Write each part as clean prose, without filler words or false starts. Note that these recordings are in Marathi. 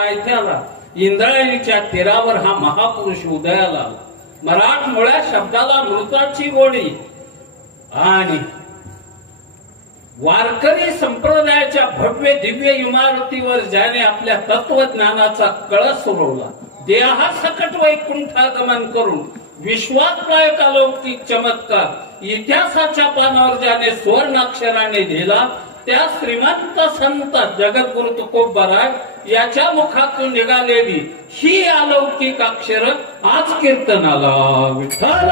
पायथ्याला इंद्रायणीच्या तीरावर हा महापुरुष उदयाला आला. मराठमोळ्या शब्दाला मृताची गोडी आणि वारकरी संप्रदायाच्या भव्य दिव्य इमारतीवर ज्याने आपल्या तत्वज्ञानाचा कळस रोवला, देहासकट वैकुंठागमन करून विश्वात्मक अलौकिक चमत्कार इतिहासाच्या पानावर ज्याने सुवर्णाक्षराने लिहिला, त्या श्रीमंत संत जगद्गुरु तुकोबराय याच्या मुखातून निघालेली ही अलौकिक अक्षर आज कीर्तनाला विठ्ठल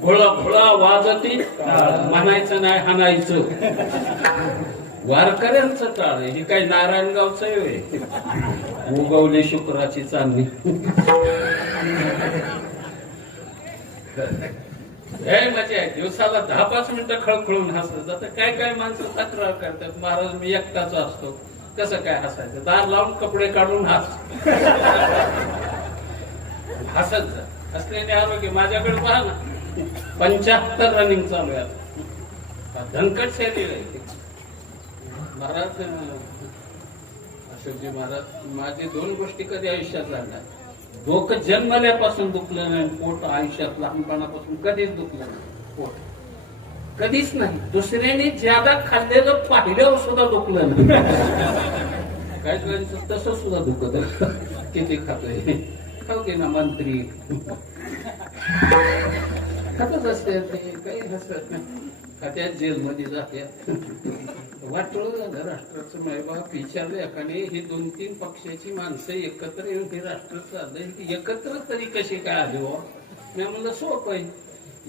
भोळा भोळा वाजती म्हणायचं नाही हाणायचं. वारकऱ्यांचं टाळ हे काही नारायणगावचं आहे. उगवली शुक्राची चांदणी. हे मजा आहे. दिवसाला 10-5 मिनिटं खळखळून हसत जातं. काय काय माणसं तक्रार करतात, महाराज मी एकटाच असतो. कसं काय हसायचं? दार लावून कपडे काढून हसत जा. असलेले आरोग्य माझ्याकडे पहा ना, 75 रनिंग चालू आहे. धनकट शरीर आहे. महाराज अशोकजी महाराज माझे 2 गोष्टी कधी आयुष्यात लागल्या. डोकं जन्मल्यापासून दुखलं नाही, पोट आयुष्यात लहानपणापासून कधीच दुखलं नाही. पोट कधीच नाही. दुसऱ्याने ज्यादा खाल्लेलं पाहिल्यावर सुद्धा दुखलं नाही. काही जणांचं तसं सुद्धा दुखत किती खातोय खाऊ दे ना मंत्री. खातच असते ते, काही हसत नाही. खात्यात जेलमध्ये जात्यात. वाटलं झालं राष्ट्राचं मायबाप विचारलं एकाने, ही 2-3 पक्षाची माणसं एकत्र येऊन हे राष्ट्र चाललंय, एकत्र तरी कशी काय आली हो? मी म्हणलं सोपं आहे.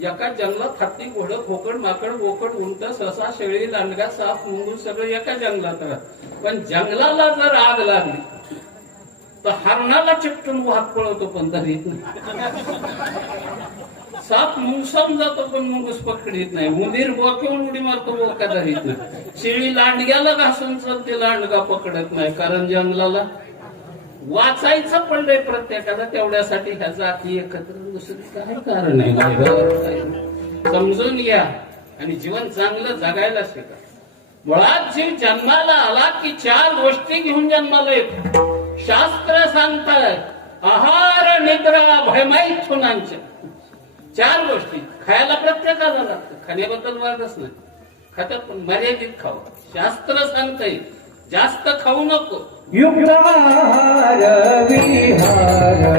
एका जंगलात हत्ती घोडं खोकड माकड बोकड उंट ससा शेळी लांडगा साप मुंगूस सगळं एका जंगलात राहत. पण जंगलाला जर आग लागली तर हरणाला चिकटून वाहत पळवतो पण धरीत नाही. साप मुंगसाम जातो पण मुंगूस पकडीत नाही. उंदीर बोक्यावरून उडी मारतो बोका धरीत नाही. शेळी लांडग्याला घासून चालते, लांडगा पकडत नाही. कारण जंगलाला वाचायचं पडलंय प्रत्येकाला. तेवढ्यासाठी ह्या जाती एकत्र, दुसरं काय कारण आहे? समजून घ्या आणि जीवन चांगलं जगायला शिका. मुळात जीव जन्माला आला की 4 गोष्टी घेऊन जन्माला येतो. शास्त्र सांगतात आहार निद्रा भयमैथुनांच्या 4 गोष्टी. खायला प्रत्येकाला लागतं, खाण्याबद्दल वादच नाही. खात्यात पण मर्यादित खाऊ. शास्त्र सांगतंय जास्त खाऊ नको. युक्ताहार विहार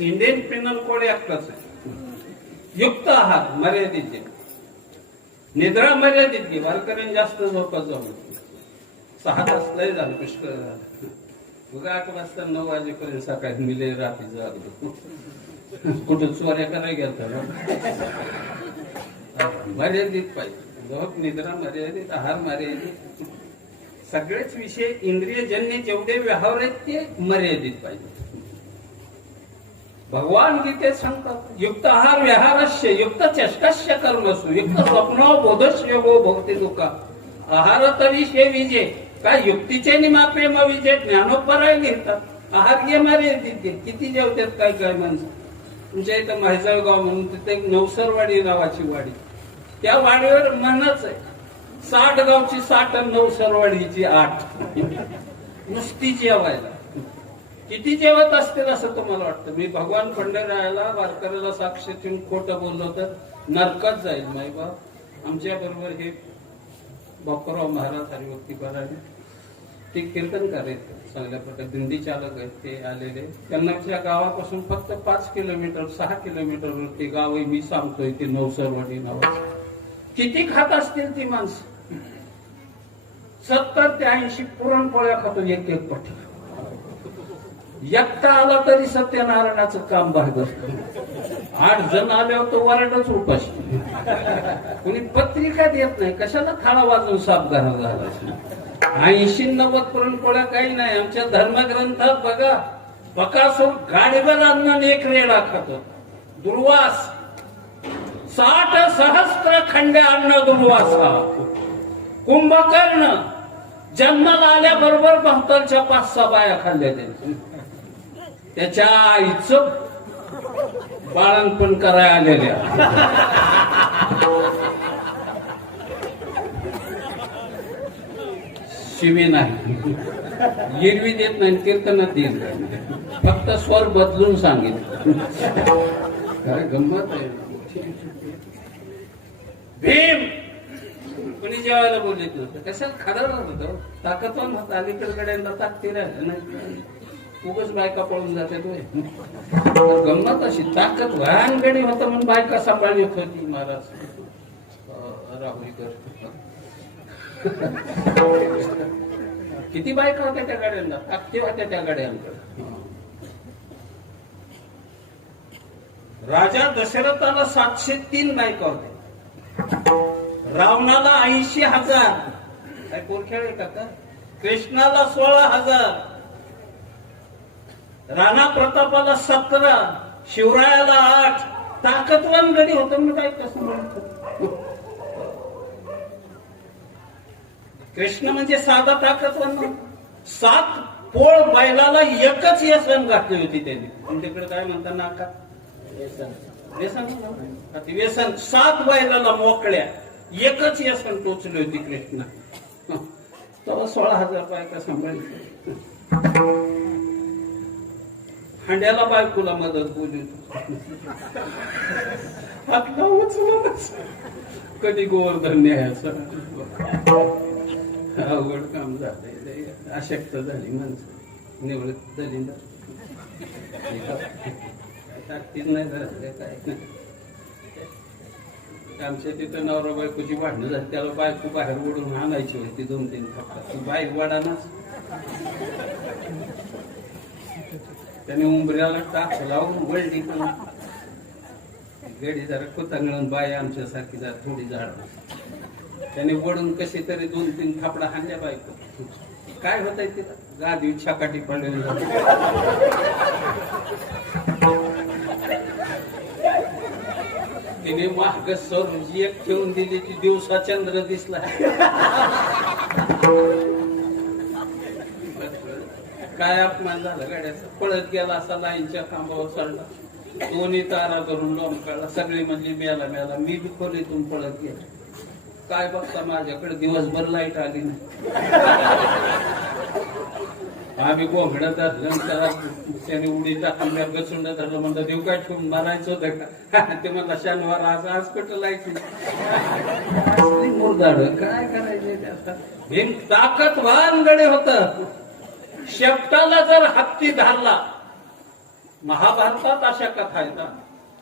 इंडियन पेनल कोड एकटाच आहे. युक्त आहार मर्यादित घे, निद्रा मर्यादित घे. वारकऱ्यांनी जास्त झोपत जाऊ. 6 तास लय झालं, पुष्कळ झालं. बघा 8 वाजता 9 वाजेपर्यंत सकाळी मिले रात्री जागलो. कुठं चोऱ्या करायला गेलता. मर्यादित पाहिजे. झोप निद्रा मर्यादित, आहार मर्यादित. सगळेच विषय इंद्रियजन्य जेवढे व्यवहार आहेत ते मर्यादित पाहिजे. भगवान गीतेत सांगतात युक्त आहार विहारस्य युक्त चेष्टस्य कर्मसु युक्त स्वप्नो बोधस्य गो भवते दुःखा. आहार तरी शे विजे काय युक्तीचे निमा प्रेम विजय ज्ञानोपराय लिहितात आहात ये मारे किती जेवतात काय काय माणसं. तुमच्या इथं म्हैसळगाव म्हणून तिथे एक नवसरवाडी नावाची वाडी, त्या वाडीवर म्हणच आहे 60 गावची 60 नवसरवाडीची 8 नुसती जेवायला. किती जेवत असतील असं तुम्हाला वाटतं? मी भगवान खंडेरायाला वारकऱ्याला साक्ष ठेवून खोटं बोललो तर नरकात जाईल माई बाप. आमच्या बरोबर हे बापूराव महाराज हरिभक्ती परायण ते कीर्तन करायचे चांगल्या प्रकारे, दिंडी चालक आहेत ते आलेले. त्यांना त्या गावापासून फक्त 5 किलोमीटर 6 किलोमीटरवर ते गाव आहे. मी सांगतोय ते नवसरवाडी नावाचं. किती खात असतील ती माणसं? 70 ते 80 पुरणपोळ्या खातो एक एक पट्टी. एकटा आला तरी सत्यनारायणाचं काम भाग असतं. 8 जण आल्यावर तो वराडच उपाशी. कोणी पत्रिका देत नाही, कशाला थाळा वाजून साफ घराला झाला. 80-90 पुरणपोळ्या काही नाही. आमच्या धर्मग्रंथात बघा, बकासूर गाडीवर अन्न एक रेडा खातो. दुर्वास 60 सहस्त्र खंडे अन्न दुर्वासा. कुंभकर्ण जन्माला आल्याबरोबर भक्तांच्या 5-6 बाया खाल्ल्या त्यांनी. त्याच्या आईचं बाळणपण करायला आलेल्या. शिवी नाही, गिरवी देत नाही, कीर्तनात देत नाही, फक्त स्वर बदलून सांगितलं. काय गंमत आहे. भीम कोणी जेवायला बोलत नव्हतं. कशाला खरं होतं, ताकदवान होता. अलीकडे ताकती राहिलं नाही, उगाच बायका पळून जाते. तो गंमत अशी ताकद वाहनगडी होता म्हणून बायका सांभाळत होती. महाराज राहुरीकर किती बायका होत्या त्या गाड्यांना, ताकदी होत्या त्या गाड्यांकडे. राजा दशरथाला 703 बायका होत्या. रावणाला 80,000. काय पोरखेळ आहे का? कृष्णाला 16,000. राणा प्रतापाला 17, शिवरायाला 8. ताकदवान गडी होतं मी काय कसं म्हणतो. कृष्ण म्हणजे साधा ताकदवान. 7 पोळ बैलाला एकच व्यसन घातली होती त्यांनी. तुमच्याकडे काय म्हणतात नाका व्यसन. व्यसन 7 बैलाला मोकळ्या एकच व्यसन टोचली होती कृष्ण. तेव्हा 16,000 बायका सांभाळली. हांड्याला बायकोला मदत बोलली. कधी गोवर्धन न्यायचं अवघड काम झालंय. अशक्त झाली माणसं, निवडत झाली ना. ताकदीच नाही झालं काय नाही. आमच्या तिथं नवरा बायकोची भांडणं झाली, त्याला बायको बाहेर ओढून आणायची होती 2-3 फक्त. ती बाईक वाढानाच. त्याने उंबऱ्याला टाक लावून वळली. पण गडी जरा कोतांगण बाय आमच्यासारखी जरा थोडी झाड. त्याने वडून कशी तरी 2-3 थापडा हाणल्या बायको. काय होत आहे तिला? गादी छाकाटी पडलेली. तिने माग सर एक ठेवून दिली. ती दिवसा चंद्र दिसला. काय अपमान झाला गाड्याचा. पळत गेला असा लाईनच्या खांबावर चढला. 2 तारा करून लोंबकाळला. सगळी म्हणजे मेला मेला. मी बी खोलीतून पळत गेलो. काय बघता माझ्याकडे दिवसभर लाईट आली नाही. आम्ही गोंगडं धरलं. त्याने उडी टाकून गचुंड धरलं. म्हणलं देव काय ठेवून मारायचं होतं का? ते म्हणला शनिवार आज कुठं लायची मुरदाड. काय करायचं. भीम ताकदवान गडे होत. शेपटाला जर हत्ती धरला, महाभारतात अशा कथा आहेत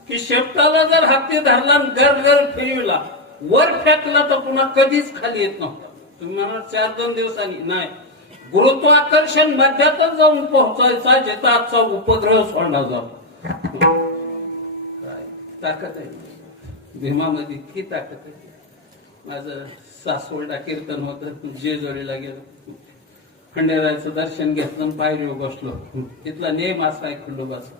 की शेपटाला जर हत्ती धरला घर फिरविला, वर फेकला तर पुन्हा कधीच खाली येत नव्हता. तुम्ही म्हणा 4-2 दिवसांनी नाही. गुरुत्वाकर्षण मध्यातच जाऊन पोहोचायचा, जिथं आजचा उपग्रह सोडला जातो. काय ताकद आहे भीमामध्ये, इतकी ताकद आहे. माझं सासवडा कीर्तन होतं, जेजुरीला गेलो. खंडेरायाचं दर्शन घेतलं, पायरीवर बसलो. तिथला नेम असा आहे खंडोबाचा.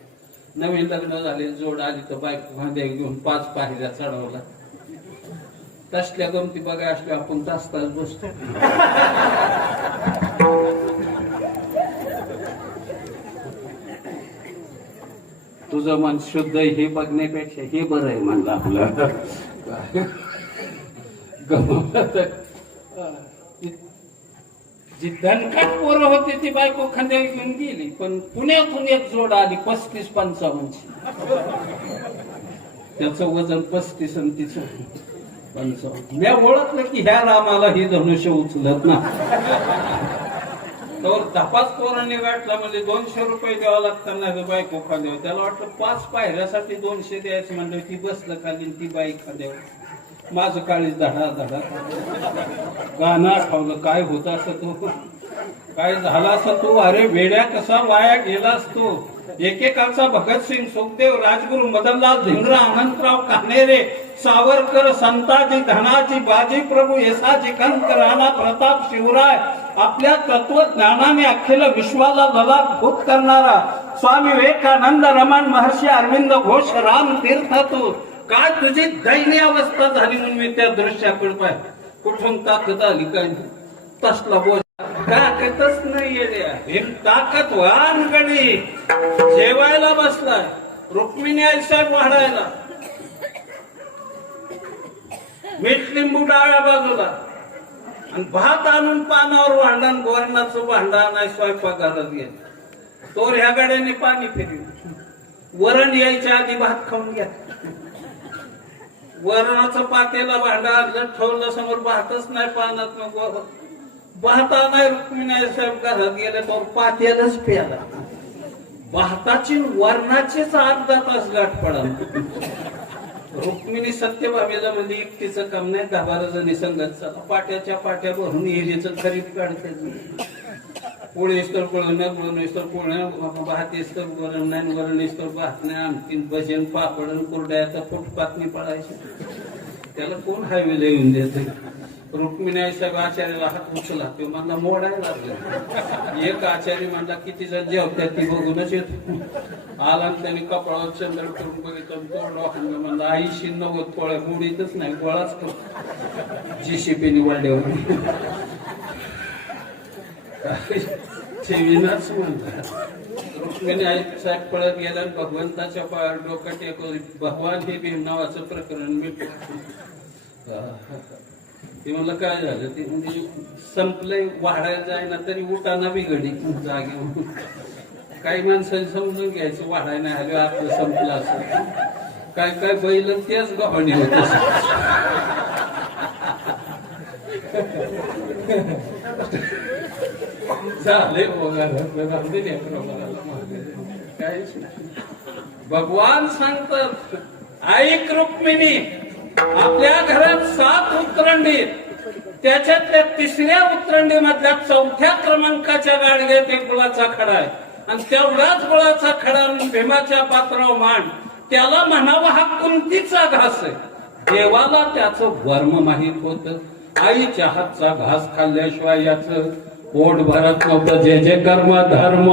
नवीन लग्न झाले, जोड आली तर बायको खांद्या घेऊन 5 पायऱ्या चढवला. तसल्या गमती बघा असल्या आपण तास बसतो. तुझं मन शुद्ध आहे हे बघण्यापेक्षा हे बरं आहे म्हणलं आपलं. जी दणकाट पोरं होती ती बायको खांद्यावर घेऊन गेली, पण पुण्यातून एक जोड आली 35-55ची. त्याचं वजन 35 आणि तिचं 55. मी ओळखलं की ह्या रामाला ही धनुष्य उचलत ना. तर तपास पोरांनी गाठला म्हणजे 200 रुपये द्यावं लागतात ना बायको खांद्यावर. त्याला वाटलं 5 पायऱ्यासाठी 200 द्यायचं म्हणलं. ती बसलं खाली ती बाईक खांद्यावर. माझं काळी धडा धडा गाणं आठवलं. काय होत असं तू, काय झाला असं तू, अरे वेड्या कसा वाया गेलास तू. एकेकाचा भगतसिंग, सुखदेव, राजगुरू, मदनलाल धिंगरा, अनंतराव कान्हेरे, सावरकर, संताजी, धनाजी, बाजी प्रभू, येसाजी कंत, राणा प्रताप, शिवराय, आपल्या तत्वज्ञानाने अखिल विश्वाला ललाटभूत करणारा स्वामी विवेकानंद, रमण महर्षी, अरविंद घोष, राम तीर्थ, तू काय तुझी दैनीय अवस्था झाली म्हणून मी त्या दृश्याकडे पाय. कुठून ताकद आली काय तसला बोल ताकदच नाही येड्या. ताकदवान गडी जेवायला बसलाय. रुक्मिणी आई साहेब वाढायला, मीठ लिंबू डाव्या बाजूला आणि भात आणून पानावर वाढला. गोरणाचं भांडा नाही स्वयंपाकघरात गेलं. तो ह्या गाड्याने पाणी फिरलं. वरण यायच्या आधी भात खाऊन घ्या. वरणाचं पातेला भांडा ठेवलं समोर, भातच नाही पानात. मग भात नाही. रुक्मिणी साहेब घरात गेले तर पातेलाच प्याला. भाताची वरणाचीच अर्धा तास गाठ पडा. रुक्मिणी सत्यभामेला म्हणजे एकटीचं काम नाही, 10-12 जणी संगत चला. पाट्याच्या पाट्या भरून हिरीचं खरीप काढते. पोळी तर पोळण्या, पोळण तर पोळण्या, भात तर वरण नाही, वरण तर भात नाही. आणखीन भजन, पापड, कुरड्याचा फुटपातनी पडायचे. त्याला कोण हायवेला येऊन देते. रुक्मिणी आई साहेब आचार्याला हात उचला. तो म्हणला मोडायला लागला. एक आचार्य म्हणला किती जण जेवत्या ती बघूनच येतो. आला आणि त्याने कपाळावर चंद्र करून बघितलं. तोंड म्हणला 80-90 पोळ्या मुडीतच नाही, गोळाच करतो जीसीपीने वाढल्यावर. सेविनाच म्हणतात. रुक्मिणी आई साहेब पळत गेला. भगवंताच्या पायावर डोकं टेकवलं. भगवान हे भीम नावाचं प्रकरण मिटलं. ते म्हणलं काय झालं. ते म्हणजे संपलंय, वाढायला जायना तरी उठाना बिघडी जागे. काही माणसांनी समजून घ्यायचं वाढाय नाही आलं आपलं संपलं असं. काय काय बैल तेच गव्हाणी होत. झाले भगवान सांगतात, ऐक रुक्मिणी, आपल्या घरात 7 उतरंडी, त्याच्यातल्या 3ऱ्या उतरंडी मधल्या 4थ्या क्रमांकाच्या गाडग्यात एक गुळाचा खडा आहे. आणि तेवढाच गुळाचा खडा भीमाच्या पात्रावर मांड. त्याला म्हणावं हा कुंतीचा घास आहे. देवाला त्याचं वर्म माहित होतं. आईच्या हातचा घास खाल्ल्याशिवाय याचं पोट भरत नव्हतं. जे जे कर्म धर्म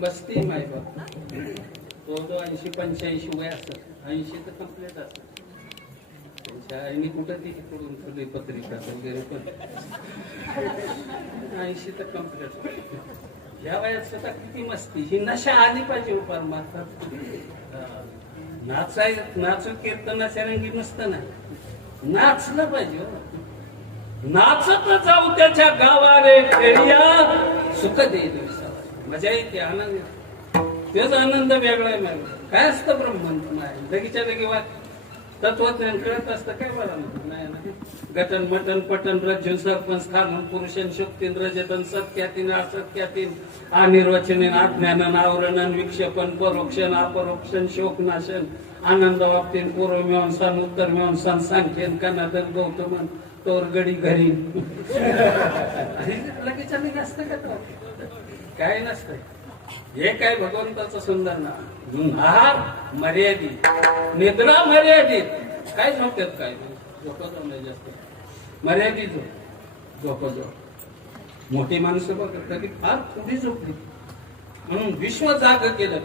बसते माय बाप. 80-85 वय असत. 80 तर कम्प्लीट असत. त्यांच्या आईने कुठं ती कडून ठेवली पत्रिका वगैरे, पण 80 तर कम्प्लीट. ह्या वयात स्वतः किती मस्ती. ही नशा आली पाहिजे. उपार मारतात नाचू कीर्तनाच्या रंगी नसतं ना, नाचलं पाहिजे. नाचत जाऊ त्याच्या गावारे खेळिया, सुख देईल विसावा. मजा येते, आनंद येतो. तेच आनंद वेगळा आहे. काय असतं ब्रह्मन लगीच्या लगी वाट तत्वज्ञान कळत असतं काय मला नाही ना. गटन मटन पटन रज्जून सरपंच खानून पुरुषन शक्तीन रजतन सत्यातीन असत्यातीन अनिर्वचनीन अज्ञानन आवरणन विक्षेपण परोक्षण अपरोक्षण शोकनाशन आनंद वापतीन पूर्व मीमांसन उत्तर मीमांसन सांख्यन कनादन गौतमन तोर गडी घरी. लगेच लगे असतं का तो? काय नसतं. हे काय भगवंताचं सुंदर नाम. आहार मर्यादित, निद्रा मर्यादित. काय झोपतात काय झोपत नाही जास्त, मर्यादित झोपत. मोठी माणसं बघत की फार थोडी झोपली म्हणून विश्व जाग केलं.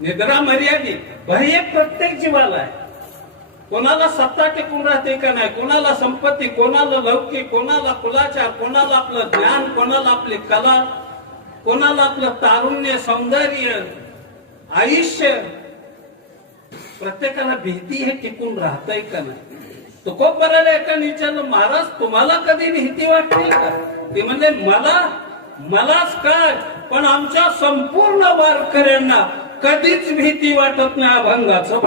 निद्रा मर्यादित. भय प्रत्येक जीवाला आहे. कोणाला सत्ता टिकून राहते का नाही, कोणाला संपत्ती, कोणाला लौकिक, कोणाला कुलाचार, कोणाला आपलं ज्ञान, कोणाला आपली कला, कोणाला आपलं तारुण्य, सौंदर्य, आयुष्य. प्रत्येकाला भीती हे टिकून राहतंय का नाही. तुकोबराला एकाने विचारलं, महाराज तुम्हाला कधी भीती वाटते का? ते म्हणले मलाच काय, पण आमच्या संपूर्ण वारकऱ्यांना कधीच भीती वाटत नाही अभंगाचं.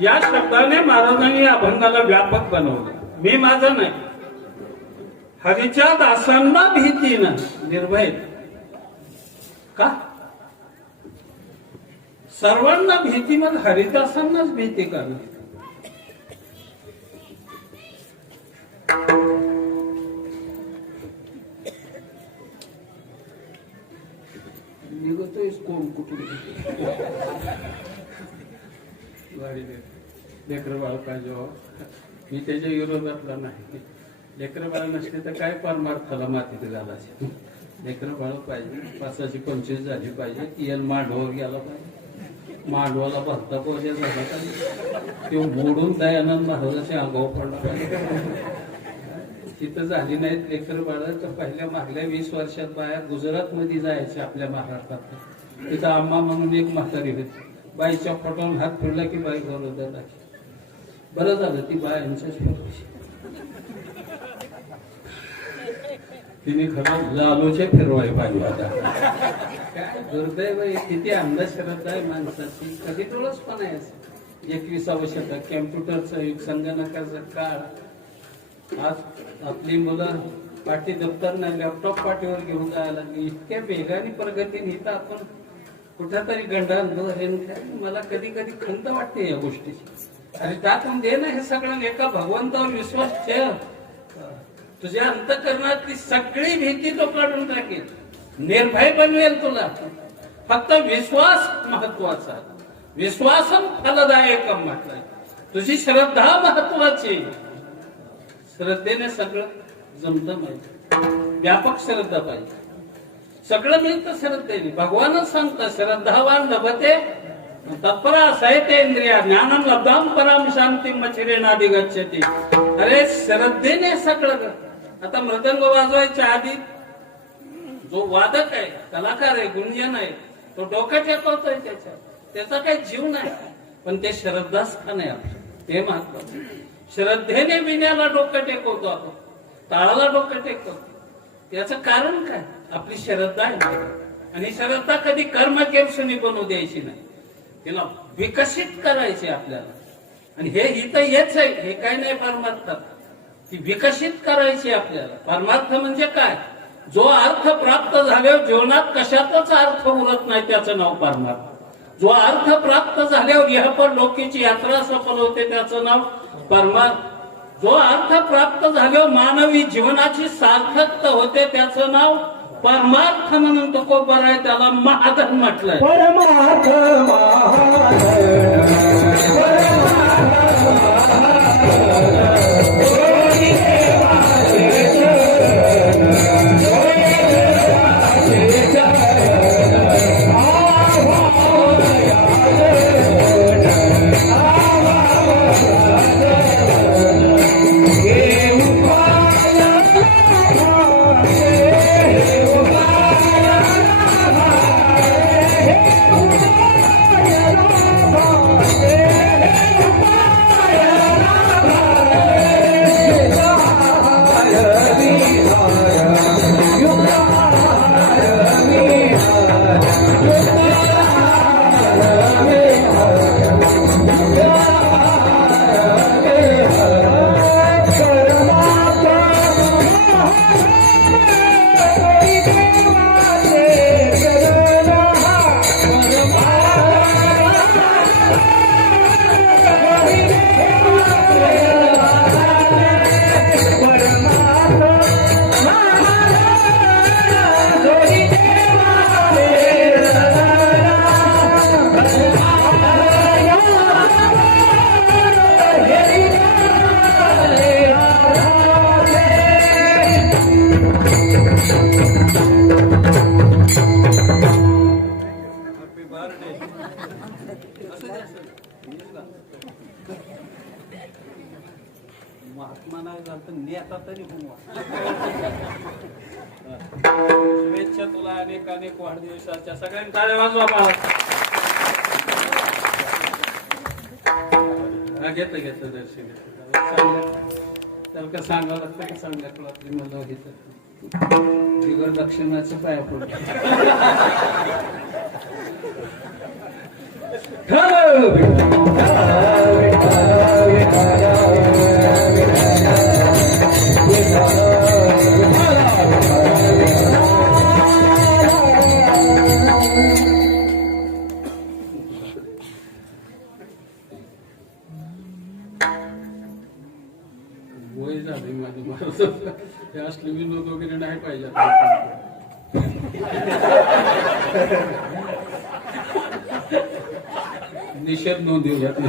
या शब्दाने महाराजांनी या अभंगाला व्यापक बनवले. मी माझं नाही, हरीच्या दासांना भीतीनं निर्भय का? सर्वांना भीती, मग हरिदासांनाच भीती का नाही? निघतोय कोण कुठून लेकर बाळ पाहिजे. मी त्याच्या विरोधातला नाही. लेकर बाळ नसले तर काय परमार्थाला मातीत घालायचे. लेकर बाळ पाहिजे, 5-25 झाली पाहिजे. ती मांडवावर गेला पाहिजे. मांडवाला भरता पोजा झाला पाहिजे. ते मोडून दयानंद महाराजाच्या अंगावर पडला पाहिजे. तिथं झाली नाहीत लेकर बाळ तर पहिल्या मागल्या 20 वर्षात बाहेर गुजरात मध्ये जायचे आपल्या महाराष्ट्रात. तिथं आम्हा म्हणून एक म्हातारी होती. बाईच्या फोटोन हात फिरला की बाई बरोबर. बरं झालं ती बायांच्याच तिने खरं लालूचे फिरवाय पाहिजे आता. काय दुर्दैव आहे, किती अंधश्रद्धा आहे माणसाची. कधी डोळस पण आहे. 21वे शतक, कॅम्प्युटरचं युग, संगणकाचा काळ. आज आपली मुलं पाठी दप्तर लॅपटॉप पाठीवर घेऊन जायला लागली. इतक्या वेगाने प्रगतीने इथं आपण कुठेतरी गंडान. मला कधी कधी खंत वाटते या गोष्टीची. अरे टाकून दे ना हे सगळं. एका भगवंतावर विश्वास ठेव. तुझ्या अंतःकरणातली सगळी भीती तो काढून टाकेल, निर्भय बनवेल तुला. फक्त विश्वास महत्वाचा. विश्वासम फलदायकम म्हटलंय. तुझी श्रद्धा महत्वाची. श्रद्धेने सगळं जमतं पाहिजे, व्यापक श्रद्धा पाहिजे. सगळं मिळतं श्रद्धेने. भगवानच सांगतात श्रद्धावान लभते तत्परा सहितेंद्रिया ज्ञानम लब्धाम पराम शांती मचिरेनादि गच्छति. अरे श्रद्धेने सगळं. आता मृदंग वाजवायच्या आधी जो वादक आहे, कलाकार आहे, गुंजन आहे, तो डोकं टेकवतोय त्याचा काही जीव नाही, पण ते श्रद्धास्थान आहे आपलं, ते महत्वाचं. श्रद्धेने विण्याला डोकं टेकवतो आपण, ताळाला डोकं टेकवतो. याचं कारण काय? आपली श्रद्धा आहे. आणि श्रद्धा कधी कर्मकेशनी बनवू द्यायची नाही, तिला विकसित करायची आपल्याला. आणि हे इथं हेच आहे, हे काय नाही परमार्थात. ती विकसित करायची आपल्याला. परमार्थ म्हणजे काय? जो अर्थ प्राप्त झाल्यावर जीवनात कशातच अर्थ उरत नाही, त्याचं नाव परमार्थ. जो अर्थ प्राप्त झाल्यावर इहपर लोकीची यात्रा सफल होते, त्याचं नाव परमार्थ. जो अर्थ प्राप्त झाल्यावर मानवी जीवनाची सार्थकता होते, त्याचं नाव परमार्थ. म्हणून तो कोपर आहे, त्याला महाधन म्हटलंय. परमार्थ महात्मा नाही झालं तर नेता तरी शुभेच्छा तुला अनेक अनेक वाढदिवसाच्या. सगळ्यांनी टाळ्या वाजवा. घेतं घेतं दर्शन त्याला का सांगावं लागतं का सांगितलं आपली मला घेतं बिगर दक्षिणाच्या पाया पडत. वय झाले माझं महाराज, हे असले विनोद वगैरे नाही पाहिजे. निषेध नोंदवल्यात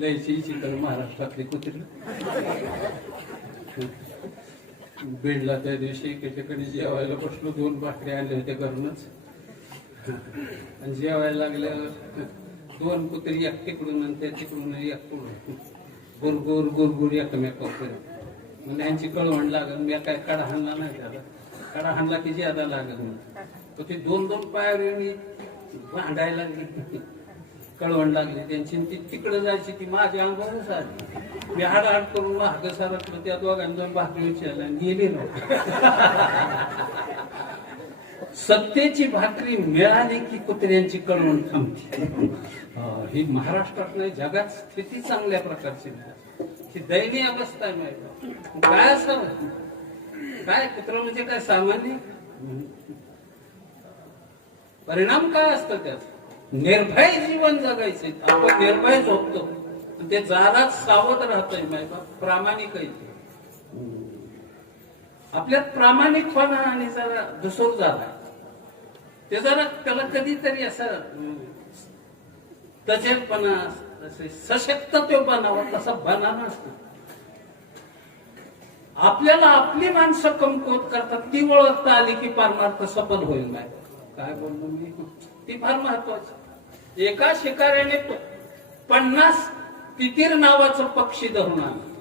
लयची चित्र महाराष्ट्रातली कुत्री. बीडला त्या दिवशी एके ठिकाणी जेवायला बसलो, 2 भाकरी आणले होते घरूनच. आणि जेवायला लागल्यावर 2 कुत्री एक तिकडून आणि त्या तिकडून एक तिकडून गुरगुर गुरगुर एकमेकावर. म्हणजे यांची कळवण लागल. मी काय कडा हाणला नाही त्याला, कडा हाणला की ज्यादा लागल म्हणून ते 2-2 पायावर भांडायला लागली. कळवण लागली त्यांची. ती तिकडे जायची, ती माझ्या अंगावरच आली. मी हाड करून महाग सारखलं. त्या दोघांनी 2 भाकरी विचारल्या आणि गेली नव्हती. सत्तेची भाकरी मिळाली की कुत्र्यांची कळवण थांबते. ही महाराष्ट्रात नाही, जगात स्थिती चांगल्या प्रकारची. ही दयनीय अवस्था आहे माहिती. काय असावं? काय कुत्र म्हणजे काय सामान्य? परिणाम काय असतं त्याचा? निर्भय जीवन जगायचे. आपण निर्भय झोपतो, ते जरा सावध राहतोय मायबाप, प्रामाणिक आहे ते. आपल्यात प्रामाणिकपणा आणि जरा दुसूर झाला, ते जरा त्याला कधीतरी असं तजेलपणा, सशक्त तो बनावा तसा बना नसतो. आपल्याला आपली माणसं कमकुवत करतात, ती ओळखता आली की परमार्थ सफल होईल. नाही काय बोललो मी, ती फार महत्वाची. एका शिकाऱ्याने 50 तितीर नावाचं पक्षी धरून आणलं.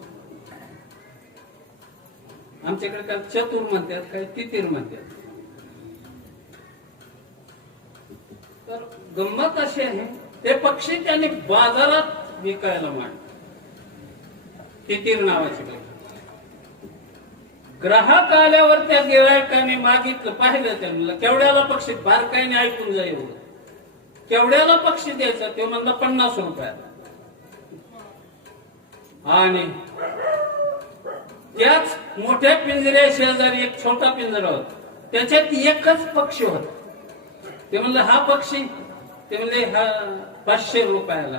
आमच्याकडे त्याला चतुर म्हणतात, काही तितीर म्हणतात. तर गंमत अशी आहे, ते पक्षी त्याने बाजारात विकायला मांडले, तितीर नावाचे पक्षी. ग्राहक आल्यावर त्या गिरायकाने मागितलं, पाहिलं त्यांना, केवढ्याला पक्षी, बारकाईने ऐकून जा एवढं, केवढ्याला पक्षी द्यायचं? ते म्हणलं 50 रुपयाला. आणि त्याच मोठ्या पिंजऱ्या शेजारी एक छोटा पिंजरा होता, त्याच्यात एकच पक्षी होता. ते म्हणलं हा पक्षी, ते म्हणले हा 500 रुपयाला.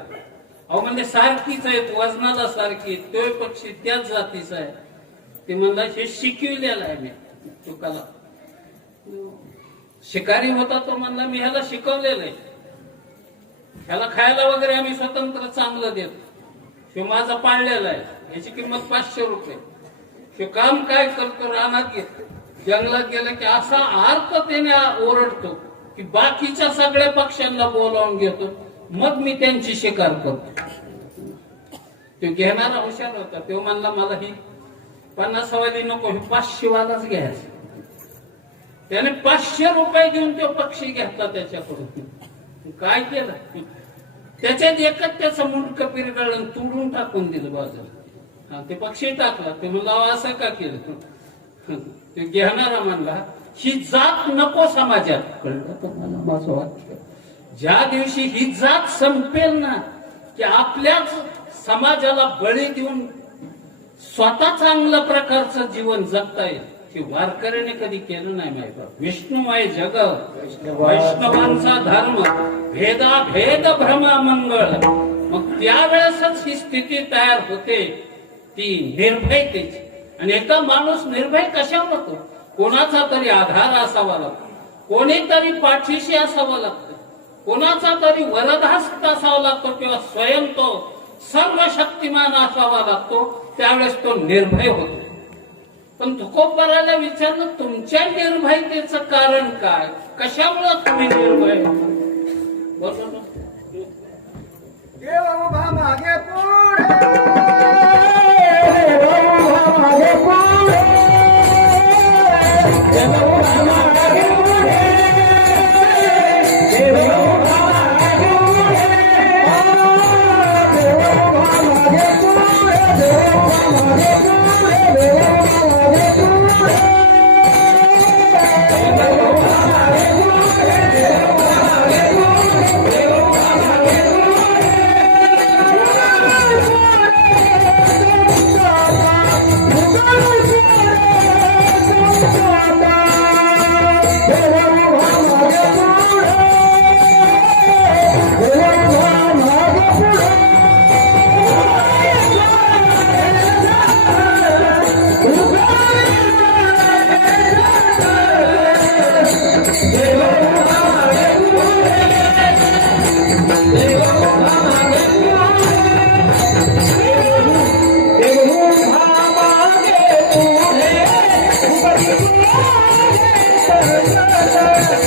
अहो म्हणजे सारखीच आहे, वजनाला सारखी, तो पक्षी त्याच जातीचा आहे. ते म्हणलं हे शिकविलेलं आहे मी चुकाला. शिकारी होता तो म्हणला मी ह्याला शिकवलेलं आहे, ह्याला खायला वगैरे आम्ही स्वतंत्र चांगलं देतो, तो माझा पाळलेला आहे, याची किंमत 500 रुपये. हे काम काय करतो, रानात घेतो, जंगलात गेलं की असा अर्थ त्याने ओरडतो की बाकीच्या सगळ्या पक्ष्यांना बोलावून घेतो, मग मी त्यांची शिकार करतो. तो घेणारा हुशार होता, तो म्हणला मला ही 50 वाली नको, हे 500 वालाच घ्यायचं. त्याने 500 रुपये देऊन तो पक्षी घेतला त्याच्याकडून. काय केलं, त्याच्यात एकच त्याचं मुंडकं पिरगळून तोडून टाकून दिलं बाजूला. ते पक्षी टाकला. ते म्हणला असं का केलं? ते घेणारा म्हणला ही जात नको समाजात. कळलं तुम्हाला माझं वाक्य? ज्या दिवशी ही जात संपेल ना, की आपल्याच समाजाला बळी देऊन स्वतः चांगल्या प्रकारचं जीवन जगता येईल, हे वारकऱ्याने कधी केलं नाही. माहिती विष्णुमय जग वैष्णवांचा धर्म, भेदा भेद भ्रमा मंगळ. मग त्यावेळेसच ही स्थिती तयार होते, ती निर्भयतेची. आणि एका माणूस निर्भय कशावर होतो? कोणाचा तरी आधार असावा लागतो, कोणीतरी पाठीशी असावं लागतं, कोणाचा तरी वरदहस्त असावा लागतो, किंवा स्वयं तो सर्वशक्तिमान असावा लागतो. त्यावेळेस तो निर्भय होतो. पण तुकोबाराला विचारलं तुमच्या निर्भयतेचं कारण काय, कशामुळे तुम्ही निर्भय बोलतो? देव उभा मागे पुढे, देव उभा मागे पुढे, देव उभा मागे पुढे, देव उभा मागे पुढे, देव उभा मागे पुढे, देव उभा मागे पुढे, देव उभा मागे पुढे, देव उभा मागे पुढे, देव उभा मागे पुढे, देव उभा मागे पुढे.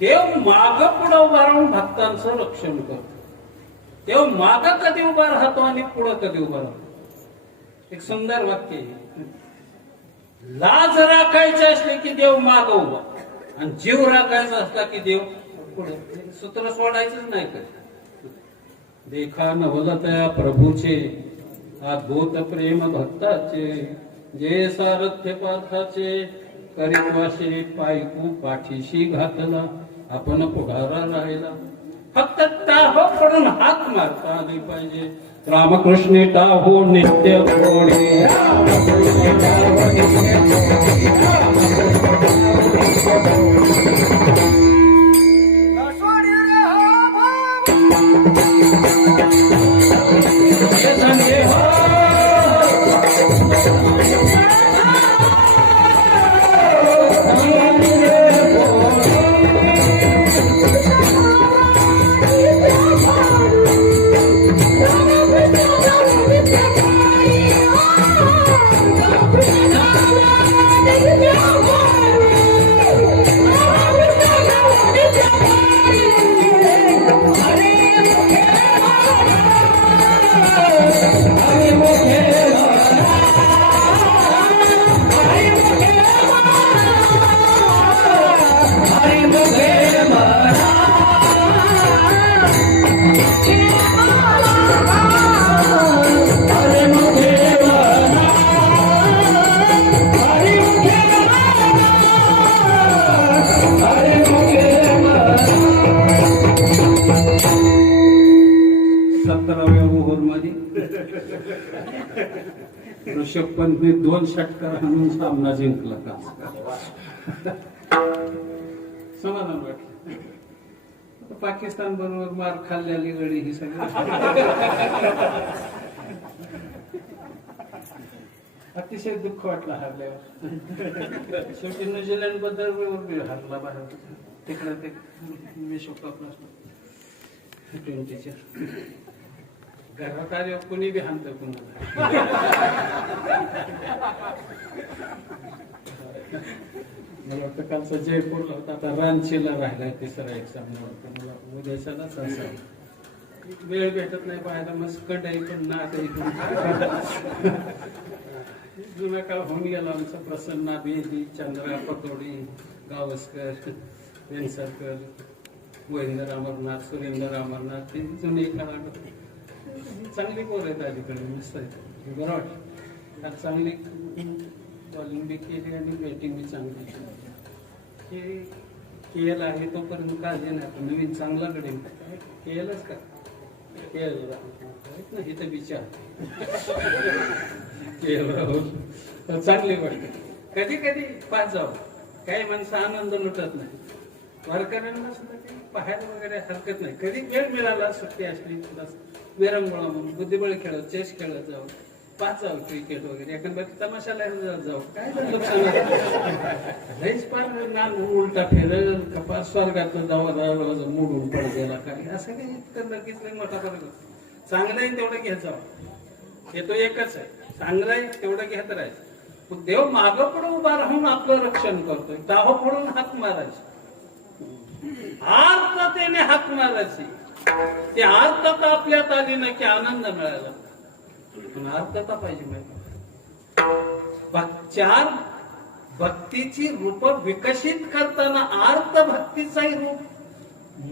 देव माग पुढे उभा राहून भक्तांचं रक्षण करतो. देव माग कधी उभा राहतो आणि पुढे कधी उभा राहतो. एक सुंदर वाक्य आहे. लाज राखायची असली की देव माग उभा, आणि जीव राखायचा असला की देव पुढे. सूत्र सोडायचंच नाही कधी. देखा नवलतया प्रभूचे अद्भुत प्रेम भक्ताचे जे सारथ्य पाथाचे करित्वाशे पायकू पाठीशी घातला आपण पुढारा राहिला फक्त टाहो पडून हात मारता आली पाहिजे रामकृष्ण टाहो नित्य कोणी ऋषभ पंतने 2 षटकार हाणून सामना जिंकला का समाधान वाटलं पाकिस्तान बरोबर मार खाल्लेली गडी ही सगळी अतिशय दुःख वाटलं हारल्यावर शेवटी न्यूझीलंड बद्दल हारला भारत तिकडे ते विश्वकपला 20च्या घरात आले कोणी बी हाणतं कुणाला मला वाटतं कालचा जयपूरला होता आता रांचीला राहिलाय तिसरा एक सामना होता मला उद्याच्यालाच असा वेळ भेटत नाही पाहायला मस्त कडाई पण ना जुना काळ होऊन गेला आमचा प्रसन्ना बेदी चंद्रा पतोडी गावस्कर वेणसरकर गोविंदर अमरनाथ सुरेंदर अमरनाथ ते जुने काळ चांगली पोर आहेत अलीकडे मस्त आहेत बरं वाटतं चांगली बॉलिंग बी केली आणि बॅटिंग बी चांगली हे केएल आहे तोपर्यंत काळजी नाही नवीन चांगला कडे केएलच का केएल नाही तर विचार केएल राहुल चांगली वाटते कधी कधी पाच जावं काही माणसं आनंद लुटत नाही वारकऱ्यांना सुद्धा काही पाहायला वगैरे हरकत नाही कधी वेळ मिळाला सुट्टी असली विरंगुळा म्हणून बुद्धिबळ खेळत चेस खेळत जावं पाच जावं क्रिकेट वगैरे एखाद्या तमाशाला जावं काय लईच पार नान उलटा फेरल कपाळ स्वर्गात जावं मोडून पड गेला काय असं काही इतकं नक्कीच नाही मोठा फरक चांगलं आहे तेवढं घेत जावं हे तो एकच आहे चांगलं आहे तेवढं घेत राहायचं देव मागं पुढे उभा राहून आपलं रक्षण करतोय दाहो फोडून हात मारायचे आर्थतेने हाक मारायची ते आर्थता आपल्यात आली नाही की आनंद मिळाला पण आर्थता पाहिजे चार भक्तीची रूप विकसित करताना आर्त भक्तीचाही रूप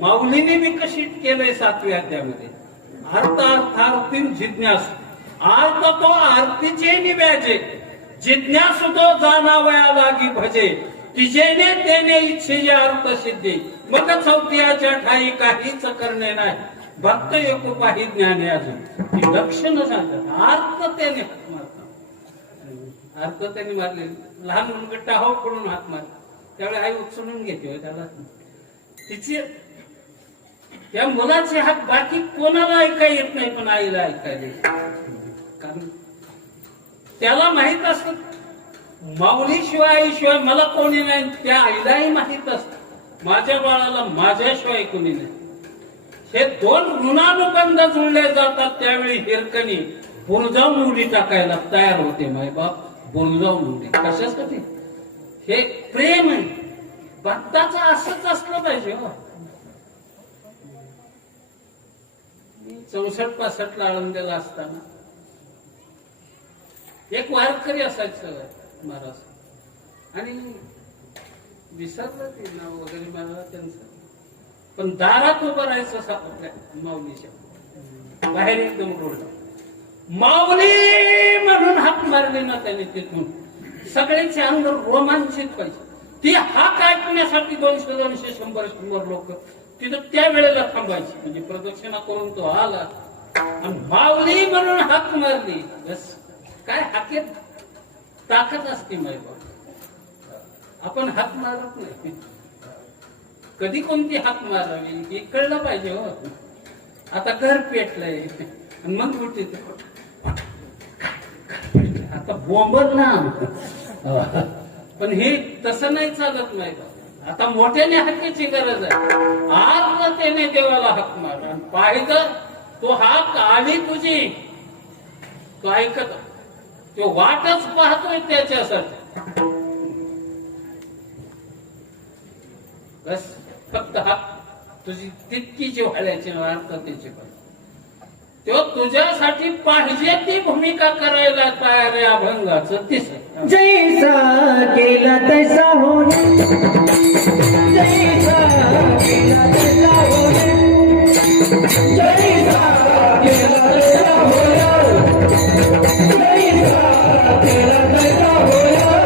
माऊलीने विकसित केलंय 7व्या अध्यायामध्ये अर्थ अर्थार्थी जिज्ञास आर्त तो आरतीचे निव्याजे जिज्ञासु तो जाणावया लागी भजे तिजेने तेने इच्छे अर्थ सिद्धी मग 4थ्याच्या ठाई काहीच करणे नाही भक्त एकोपाही ज्ञाने अजून ही लक्षणं सांगतात आर्थतेने हात मारतात आर्थतेने मारले लहान मुलगा टाहो पडून हात मार त्यावेळी आई उचलून घेते त्याला तिचे त्या मुलाचे हात बाकी कोणाला ऐकाय येत नाही पण आईला ऐकायला कारण त्याला माहित असत माऊलीशिवाय आईशिवाय मला कोणी नाही त्या आईलाही माहित असत माझ्या बाळाला माझ्याशिवाय कोणी नाही हे 2 ऋणानुबंध जुळले जातात त्यावेळी हिरकणी बोलजावून उडी टाकायला तयार होते मायबाप बोलजावून उडी कशासाठी हे प्रेम आहे भक्ताचं असंच असलं पाहिजे हो 64-65 ला आळंदीला असताना एक वारकरी असायचं महाराज आणि विसरलं ते नाव वगैरे मला त्यांचं पण दारात उभं राहायचं आपल्या माऊलीच्या बाहेर एकदम रोडला माऊली म्हणून हाक मारली ना त्याने तिथून सगळ्यांचे अंग रोमांचित पाहिजे. ती हाक ऐकण्यासाठी 200 100 लोक तिथं त्या वेळेला थांबायची. म्हणजे प्रदक्षिणा करून तो आला आणि माऊली म्हणून हाक मारली. बस काय हाकेत ताकद असते माय बाबा. आपण हाक मारत नाही. कधी कोणती हाक मारावी हे कळलं पाहिजे. हो आता घर पेटलंय आणि मग कुठे आता बोंबल ना. पण हे तसं नाही चालत नाही. आता मोठ्याने हाकेची गरज आहे. आज त्याने देवाला हाक मार आणि पाहिजे तो हाक आली तुझी तो ऐकत तो वाटच पाहतोय त्याच्यासाठी. बस फक्त हाक तुझी तितकी जिव्हाळ्याची अर्थ त्याची पाहिजे. तो तुझ्यासाठी पाहिजे ती भूमिका करायला तयार आहे. अभंगाचं तिसरं जैसा केला तैसा होणे, जैसा केला तैसा होणे, जैसा केला तैसा होणे, जैसा केला तैसा होणे,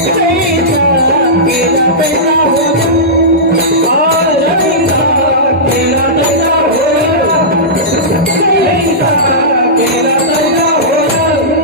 जैसा केला तैसा होणे, जैसा केला तैसा होणे.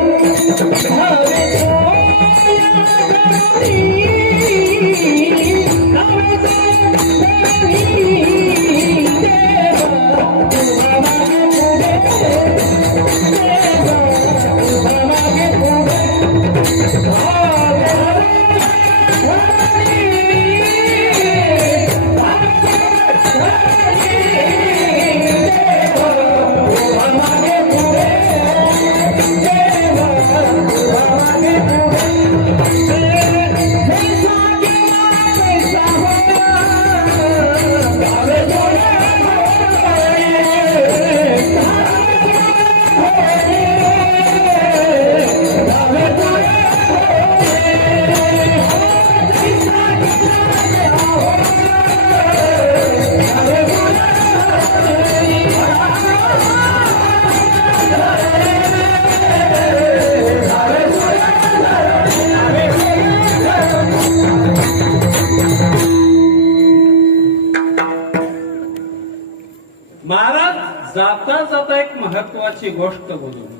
जाता जाता एक महत्वाची गोष्ट बोलून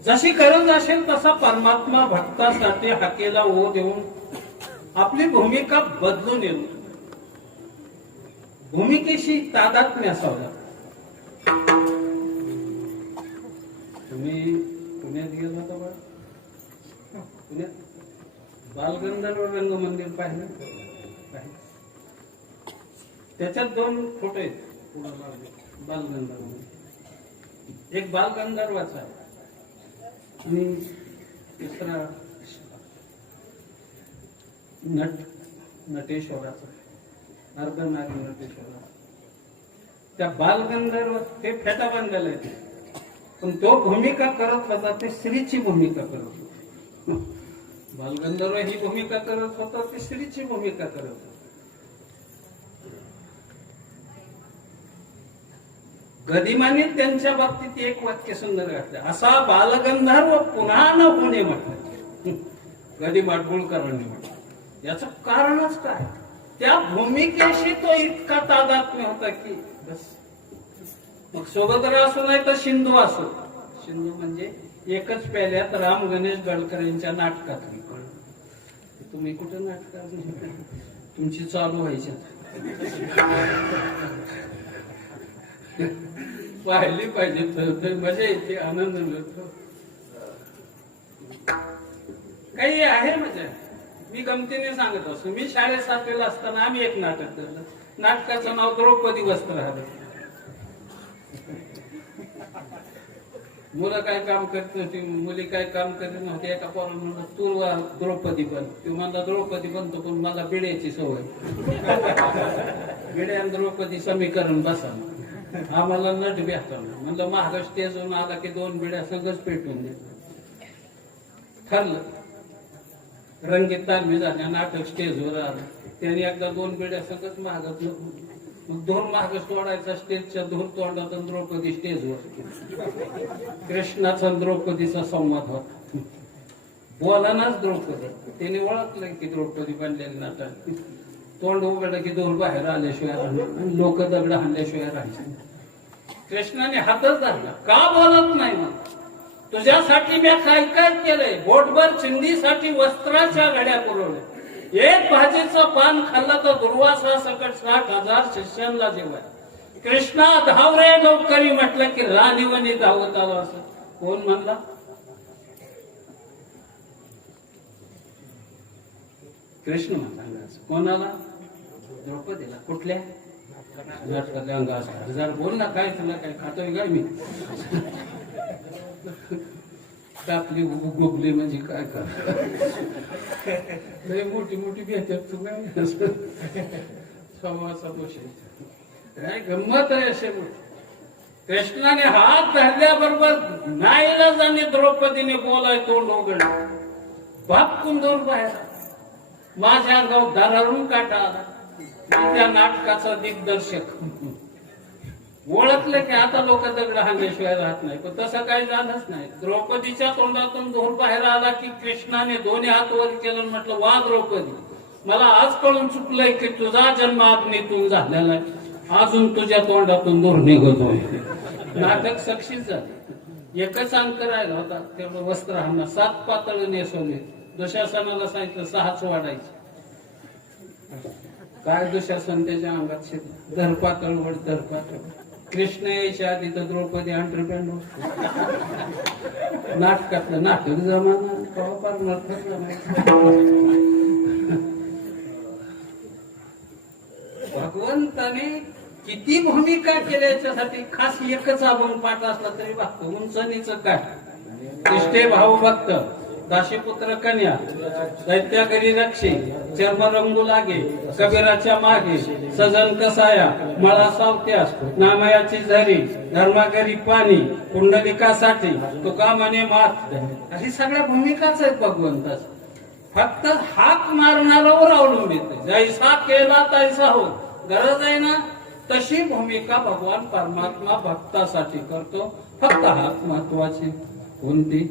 जशी गरज असेल तसा परमात्मा भक्तासाठी हाकेला ओ देऊन आपली भूमिका बदलून येतो. भूमिकेशी तादात्म्य असावं. तुम्ही पुण्यात गेला होता बा? पुण्यात बालगंधर्व रंगमंदिर पाहिलं? त्याच्यात 2 फोटो आहेत. बालगंधर्व एक बालगंधर्वाचा आणि तिसरा नटेश्वराचा अर्धनारी नटेश्वरा. त्या बालगंधर्व ते फेटा बांधलेला आहे. पण तो भूमिका करत होता ते स्त्रीची भूमिका करत होता. बालगंधर्व ही भूमिका करत होता ते स्त्रीची भूमिका करत होता. गदिमाने त्यांच्या बाबतीत एक वाक्य सुंदर घातलं. असा बालगंधर्व पुन्हा न होणे म्हटलं. गदिमा डुळकरांनी म्हटलं. याचं कारणच काय? त्या भूमिकेशी तो इतका तादात्म्य होता की बस. मग सोबत असो नाही तर शिंदू असो. शिंदू म्हणजे एकच पेल्यात राम गणेश गडकर यांच्या नाटकातली. तुम्ही कुठं नाटकात तुमची चालू व्हायची पाहिली पाहिजे तर मजा येते, आनंद मिळतो. काही आहे मजा. मी गमतीने सांगत असतो. मी शाळेत 7वीला असताना आम्ही एक नाटक केलं. नाटकाचं नाव द्रौपदी वस्त्रहार. मुलं काय काम करत नव्हती, मुली काय काम करत नव्हती. एका पोरानं म्हणलं तू द्रौपदी बन. तू म्हणला द्रौपदी बनतो पण मला बिड्याची सवय. बिड्या आणि द्रौपदी समीकरण बसा. आम्हाला नट भेटताना म्हणलं महाराष्ट्र स्टेजवरून आला की 2 बिड्या सगळंच पेटून दे. ठरलं. रंगीत तालमी झाल्या. नाटक स्टेजवर आलं. त्याने एकदा 2 बिड्या सगळंच महागत मग धोर महाग तोडायचा स्टेजच्या धोर तोंडात द्रौपदी स्टेजवर कृष्णाचा द्रौपदीचा संवाद होता बोलानाच द्रौपदी त्याने ओळखलं की द्रौपदी बनलेली नाटक तोंड उघडलं की दोन बाहेर आल्याशिवाय लोक दगड हाणल्याशिवाय राहायचे कृष्णाने हातच धरला का बोलत नाही मग तुझ्यासाठी मी काय काय केलंय बोटभर चिंधीसाठी वस्त्राच्या घड्या पुरवल्या एक भाजीचं पान खाल्लं तर दुर्वासा सकट 60,000 शिष्यांना जेवाय कृष्णा धाव रे लवकरी म्हटलं की राणीवणी धावत आलो असं कोण म्हणला कृष्ण म्हणला कोणाला द्रौपदीला कुठल्या नाटकातल्या अंगास जरा बोल ना काय तुला काय खातोय काय मी टाकली गोबली म्हणजे काय कर मोठी मोठी घेतात तू काय स्वभावाचा दोष काय गंमत आहे असे कृष्णाने हात धरल्याबरोबर नाईलाजाने द्रौपदीने बोलाय तोंड उघडलं बाप कुंदूर बाहेर माझ्या अंगावर दारावरून काटा आला त्या नाटकाचा दिग्दर्शक ओळखलं की आता लोक दगड हाणल्याशिवाय राहत नाही पण तसं काही झालंच नाही द्रौपदीच्या तोंडातून धूर बाहेर आला की कृष्णाने दोन्ही हात वर केलं म्हटलं वा द्रौपदी मला आज कळून चुकलंय की तुझा जन्म अग्नीतून झालेला आहे अजून तुझ्या तोंडातून धूर निघतोय नाटक सक्सेस झालं एकच अंक राहिला होता तेवढं वस्त्र हाणं 7 पातळ नेसवले दुशासनाला सांगितलं 6च वाढायचे काय दुशासन त्याच्या अंगात शिरलं धरपातळ वड धरपातळ कृष्ण यायच्या आधी तर द्रौपदी अंडरपॅन्ट नाटकातलं नाटक जमाना भगवंताने किती भूमिका केल्या याच्यासाठी खास एकच अभंग पाठ असला तरी बघतो उंचनीच काय इष्टे भाऊ भक्त दाशीपुत्र कन्या दैत्याकरी रक्षी चर्म रंगू लागे कबीराच्या मागे सजन कसाया मला सावत्यास नामयाची झरी धर्मागरी पाणी कुंडलिकासाठी तुका म्हणे मात अशी सगळ्या भूमिकाच आहेत भगवंताच फक्त हाक मारणाऱ्यावर अवलंबित जैसा केला तैसा हो गरज आहे ना तशी भूमिका भगवान परमात्मा भक्तासाठी करतो फक्त हाक महत्वाची कोणती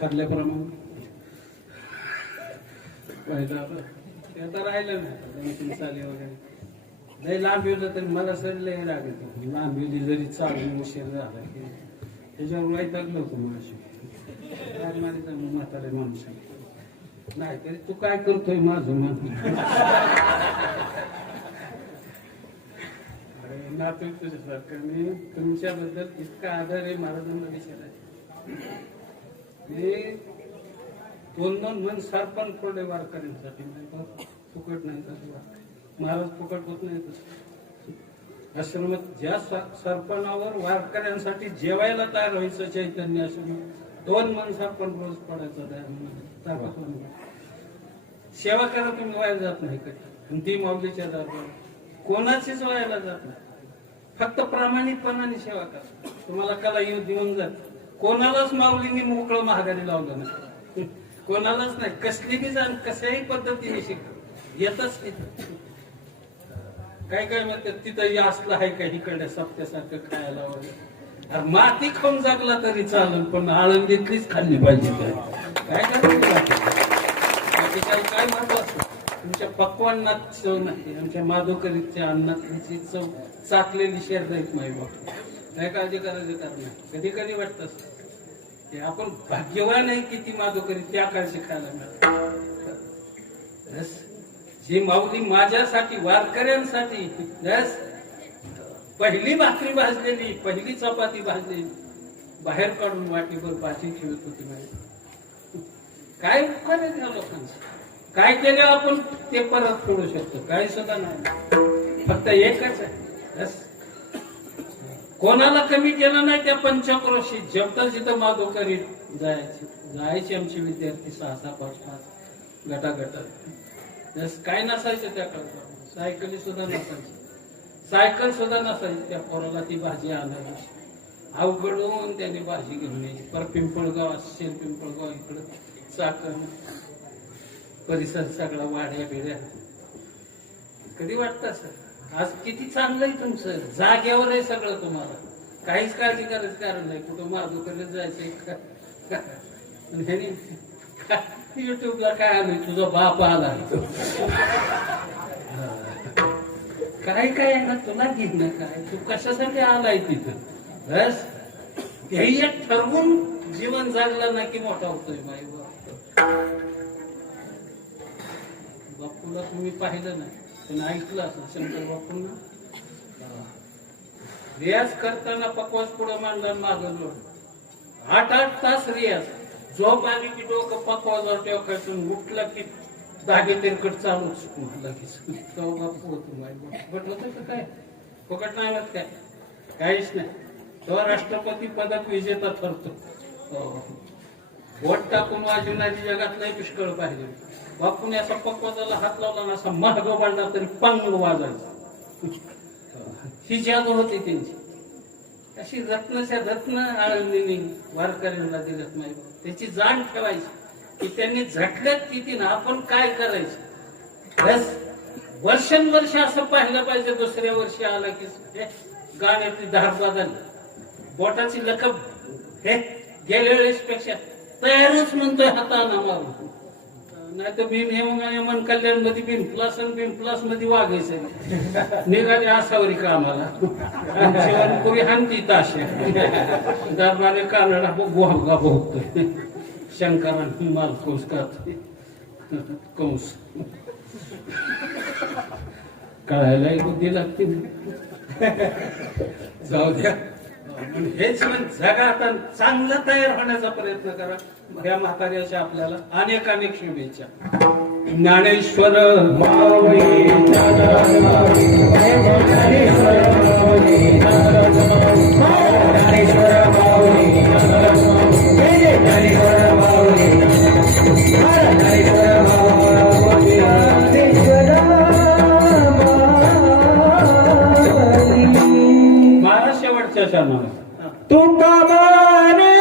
ठरल्याप्रमाणे आता राहिलं नाही 2-3 साली वगैरे नाही लांब येऊ तरी मला सडले राग येतो लांब येऊ जरी चालू उशीर झाला की त्याच्यावर वैतागलं होतं माझी म्हातारे माणूस नाही तरी तू काय करतोय माझं नातू तुझ्यासारखं मी तुमच्याबद्दल इतका आदर आहे महाराजांना विचारायचं मी 2-2 मन सरपण फोडले वारकऱ्यांसाठी फुकट नाही तसं महाराज फुकट होत नाही तसं आश्रमात ज्या सरपणावर वारकऱ्यांसाठी जेवायला तयार व्हायचं चैतन्य आश्रमात 2 मन सरपण रोज पडायचं तयार सेवा करा तुम्ही वाया जात नाही कधी ती माऊलीच्या दरबार कोणाचीच वायाला जात नाही फक्त प्रामाणिकपणाने सेवा करा तुम्हाला कला येऊन जात कोणालाच माऊलींनी मोकळं महागारी लावलं नाही कोणालाच नाही कसली बी जाण कशाही पद्धतीने शिक येतच काय काय म्हणतात तिथं असलं आहे का इकडे सप्त्यासारखं खायला वगैरे. अरे माती खाऊन जगला तरी चालेल, पण आळंदीतलीच खाल्ली पाहिजे. काय करायचं काय महत्वाचं, तुमच्या पक्वांनात चव नाही, आमच्या माधोकरीच्या अन्नातली चव चाकलेली शेर नाहीत माई बाप. काय काळजी करायचं कारण नाही. कधी कधी वाटत की आपण भाग्यवान आहे किती माधोकरी त्या काळजी खायला मिळालं. जी माऊली माझ्यासाठी वारकऱ्यांसाठी पहिली भाकरी भाजलेली, पहिली चपाती भाजलेली बाहेर काढून वाटीभर पाठी ठेवत होती माझी. काय उपकार आहे त्या लोकांचं. काय केलं आपण ते परत फेडू शकतो, काही सुद्धा नाही. फक्त एकच आहे, कोणाला कमी केलं नाही. त्या पंचक्रोशी जेवता जिथं माधोकरी जायचे आमचे विद्यार्थी 6-6, 5-5 गटागटात. काय नसायचं त्या काळात, सायकली सुद्धा नसायची, सायकल सुद्धा नसायची. त्या पोराला ती भाजी आणायची, अवघडून त्याने भाजी घेऊन यायची. पर पिंपळगाव असेल, पिंपळगाव इकडं चाकण परिसर सगळा वाड्या बिड्या. कधी वाटतं सर आज किती चांगलंय तुमचं, जाग्यावर आहे सगळं, तुम्हाला काहीच काळजी करायचं कारण नाही. कुठं माधोकरीला जायचंय युट्यूबला काय आलं तुझा बाप आला काय काय आहे ना तुला घेत ना काय, तू कशासाठी आलाय तिथं. बस तेही एक ठरवून जीवन जगलं ना की मोठा होतोय. माई बापूला तुम्ही पाहिलं नाही पण ऐकलं असं शंकर बापूंना. रियाज करताना पकवास पुढं मांडला मागं 8-8 तास रियाज. झोप आली की डोकं पकवाजावर ठेवायचं, उठलं की धागे तेरकट चालूच लगेच. बापू होतो बट होतं का काय, फुकट नाही होत काय, काहीच नाही. तो राष्ट्रपती पदक विजेता ठरतो. बोट टाकून वाजवणारी जगात नाही पुष्कळ पाहिजे. बापूने असा पक्वाजाला हात लावला ना, असा महाग वाढला तरी पंग वाजायचा. ही जादू होती त्यांची. अशी रत्नच्या रत्न आळंदीने वारकऱ्यांना दिलत नाही. त्याची जाण ठेवायची की त्यांनी झटल्यात किती ना आपण काय करायचं. बस वर्षानुवर्ष असं पाहिलं पाहिजे. दुसऱ्या वर्षी आला की गाण्याची धार बदल, बोटाची लकब हे गेल्या वेळेस पेक्षा तयारच म्हणतोय हाताना मारून. नाही तर भीम कल्याण मध्ये बिन प्लस मध्ये वागायचं. निघाले असावरी कामाला शिवनपुरी हानती ताशे दरबारे कानडा गोहा बघतोय. शंकरांनी मालकौस कंस कळायला बुद्धी लागते. जाऊ द्या, हेच जगा आता चांगलं तयार होण्याचा प्रयत्न करा. ह्या म्हाताऱ्याच्या आपल्याला अनेक शुभेच्छा. ज्ञानेश्वर माऊली महाराज शेवटच्या शरणाला तुका माने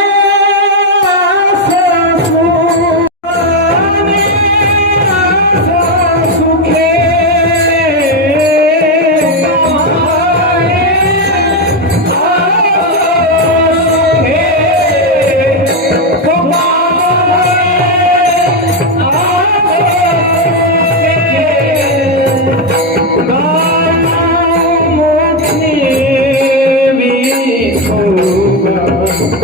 Oh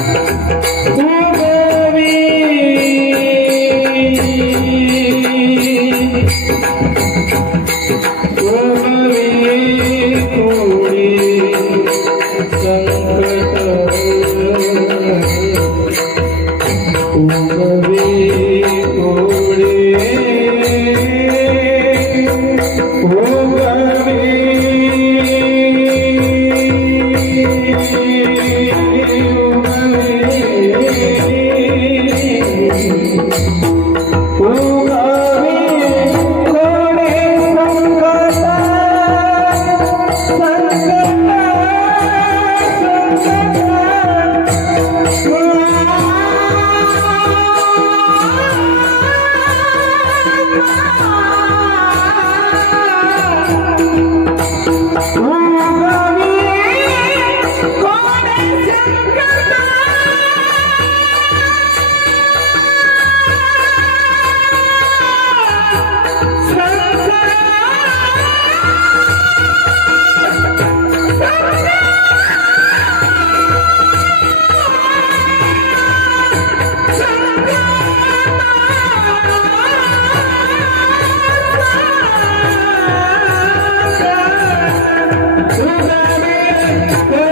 Thank you.